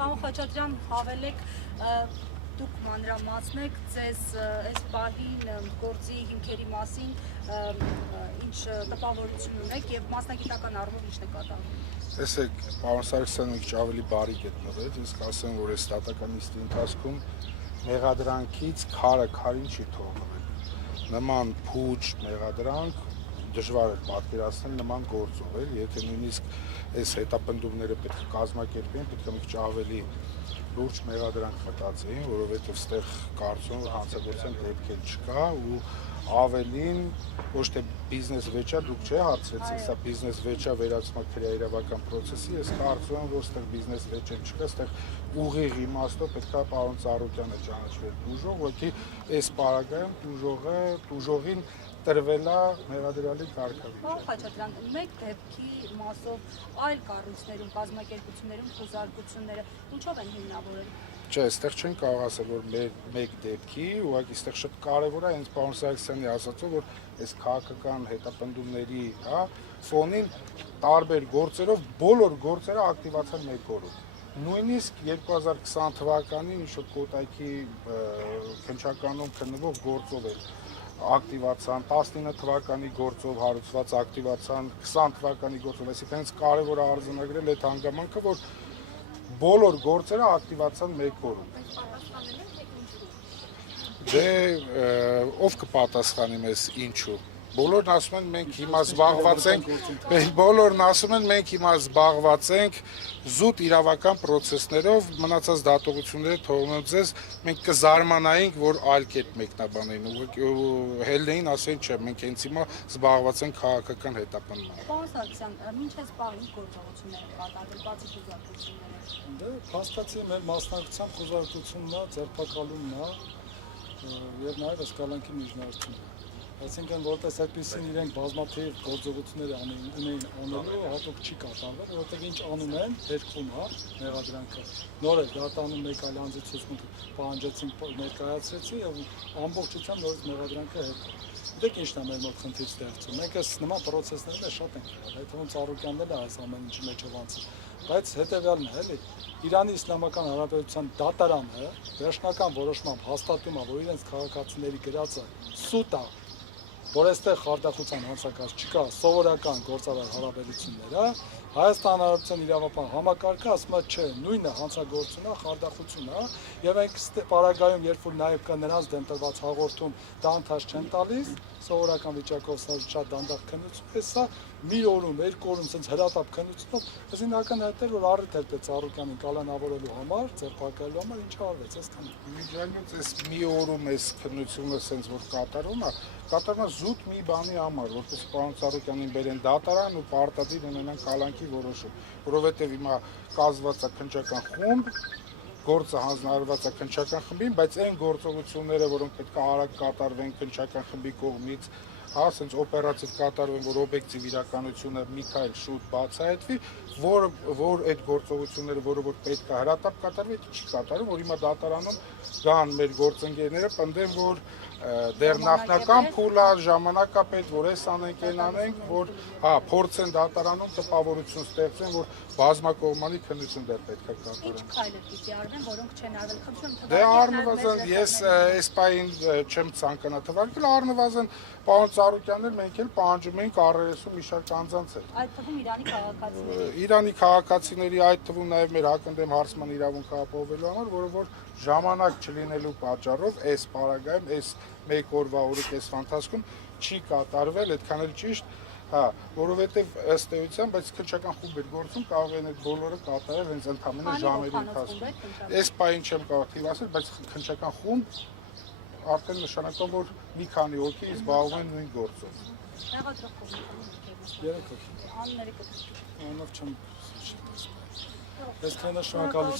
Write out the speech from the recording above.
Պարոն Խաչատրյան, հավելեք դուք մանրամասնեք ձեզ այս պահին գործի հիմքերի մասին ինչ տպավորություն ունեք եւ մասնագիտական առումով ինչ նկատառում։ Տեսեք, պարոն Սարգսյանը մի քիչ ավելի բարի գտնվեց, ես կասեմ, որ այս ստատական նիստի ընթացքում մեղադրանքից քարը քարին չի թողնվել։ Նման փուչ մեղադրանք դժվար է պատկերացնել նման գործով, եթե նույնիսկ այս հետապնդումները պետք է կազմակերպեն, պետք է մի քիչ ավելի լուրջ մեղադրանք մտածեին, որովհետև ստեղ կարծում որ հանցագործության դեպք էլ չկա ու ավելին ոչ թե բիզնես վեճա դուք չէ հարցրեցիք, սա բիզնես վեճա վերացման քրեայրավական process-ի, ես կարծում եմ, որ ստեղ բիզնես վեճ էլ չկա, ստեղ ուղիղ իմաստով պետք է պարոն Ծառուկյանը ճանաչվեր տուժող, ուղղակի այս պարագայում տուժողին տրվել է մեղադրյալի կարգավիճակ։ Պարոն Խաչատրյան, մեկ դեպքի մասով այլ կառույցներում, կազմակերպություններում խոզարկությունները ինչով են հիմնավորել։ Չէ, այստեղ չեն կարող ասել, որ մեկ դեպքի, ուղղակի այստեղ շատ կարևոր է հենց պարոն Սարգսյանի ասածով, որ այս քաղաքական հետապնդումների, ֆոնին տարբեր գործերով բոլոր գործերը ակտիվացան մեկ օրում։ Նույնիսկ 2020 թվականին ինչ-որ Կոտայքի քննչականում քննվող գործով էր ակտիվացան, 19 թվականի գործով հարուցված ակտիվացան, 20 թվականի գործով, այսինքն հենց կարևոր է արձանագրել այդ հանգամանքը, որ բոլոր գործերը ակտիվացան մեկ օրում։ Դե ով կպատասխանի մեզ ինչու։ Բոլորն ասում են մենք հիմա զբաղված ենք, բոլորն ասում են մենք հիմա զբաղված ենք զուտ իրավական process-ներով, մնացած դատողությունները թողնում եմ ձեզ, մենք կզարմանայինք, որ այլ կերպ մեկնաբանեին, հելնեին ասեն չէ, մենք հենց հիմա զբաղված ենք քաղաքական հետապնդումով։ Պարոն Սարգսյան, ինչ է սպառում գործողությունները կատարվել, բացի խոզարկությունները։ Դե փաստացի մեր մասնակցությամբ խոզարկությունն է, ձերբակալումն է եւ նաեւ ասկալանքի միջնորդությունն է։ Այսինքն որպես այդպեսին իրենք բազմաթիվ գործողություններ ունեին անելու հատուկ չի կատարվել, որովհետև ինչ անում են, երկվում է մեղադրանքը։ Նոր է դատանում մեկ այլ անձի ցուցմունք պահանջեցին, ներկայացրեցին եւ ամբողջությամբ նորից մեղադրանքը հետ։ Դեք ինչն է մեր մոտ խնդիր ստեղծում։ Մենք այս նման process-ներն շատ ենք කරել, այդ թվում Ծառուկյանն էլ է այս ամեն ինչի մեջով անցել։ Բայց հետեւյալն է, էլի Իրանի Իսլամական Հանրապետության դատարանը վերջնական որոշմամբ հաստատում է, որ իրենց քաղաքացիների գրածը սուտ է, որ այստեղ խարդախության հանցակաց չկա, սովորական գործավար հարաբերությունները, Հայաստան Հանրապետության իրավապահ համակարգը ասում է չէ, նույնը հանցագործություն է, խարդախություն է, եւ այդ պարագայում, երբ որ նաեւ կա նրանց դեմ տրված հաղորդում, դա ընթաց չեն տալիս, սովորական վիճակով սա շատ դանդաղ քննություն է, սա մի օրում, երկու օրում sense հրատապ քննությունով, այսինքն ակնհայտել որ առիթ էր պետք Ծառուկյանին կալանավորելու համար, ձերբակալելու համար ինչ արվեց, այսքան։ Միջանյութ այս մի օրում այս քննությունը sense որ կատարվում է զուտ մի բանի համար, որպես պարոն Ծառուկյանին բերեն դատարան ու պարտադիր ունենան կալանքի որոշում, որովհետև հիմա կազմված է քննչական խումբ, գործը հանձնարարված է քննչական խմբին, բայց այն գործողությունները, որոնք պետք է արագ կատարվեն քննչական խմբի կողմից, ասենց օպերատիվ կատարվեն, որ օբյեկտիվ իրականությունը մի քայլ շուտ բացահայտվի, որ այդ գործողությունները, որը որ պետք է հրատապ կատարվի, չի կատարում, որ հիմա դատարանում գան մեր գործընկերները, պնդեն, որ դեռ նախնական փուլ է, ժամանակ է պետք, որ այս անենք, այն անենք, որ փորձեն դատարանում տպավորություն ստեղծեն, որ բազմակողմանի քննություն դեռ պետք է կատարեն։ Ինչ քայլեր պիտի արվեն, որոնք չեն արվել, խնդրում Դե առնվազն ես այս պահին չեմ ցանկանա թվարկել, առնվազն պարոն Ծառուկյանն էլ մենք էլ պահանջում էինք առերեսում մի շարք անձանց հետ։ Այդ թվում Իրանի քաղաքացիների։ Իրանի քաղաքացիների, այդ թվում նաև մեր հակընդդեմ հարցման իրավունքը ապահովելու համար, որը որ ժամանակ չլինելու պատճառով այս պարագայում, այս մեկ օրվա օրիկես ընթացքում չի կատարվել, այդքան էլ ճիշտ, որովհետև ըստ էության, բայց քննչական խումբ էր գործում, կարող են այդ բոլորը կատարել հենց ընդամենը ժամերի ընթացքում։ Այս պահին չեմ կարող թիվ ասել, բայց քննչական խումբ արդեն նշանակում որ մի քանի հոգի զբաղվում են նույն գործով։ Մեղադրող կողմից։ Երեք հոգի։ Անունները կտրուկ։ Անով չեմ։ Ես քննաշնակալություն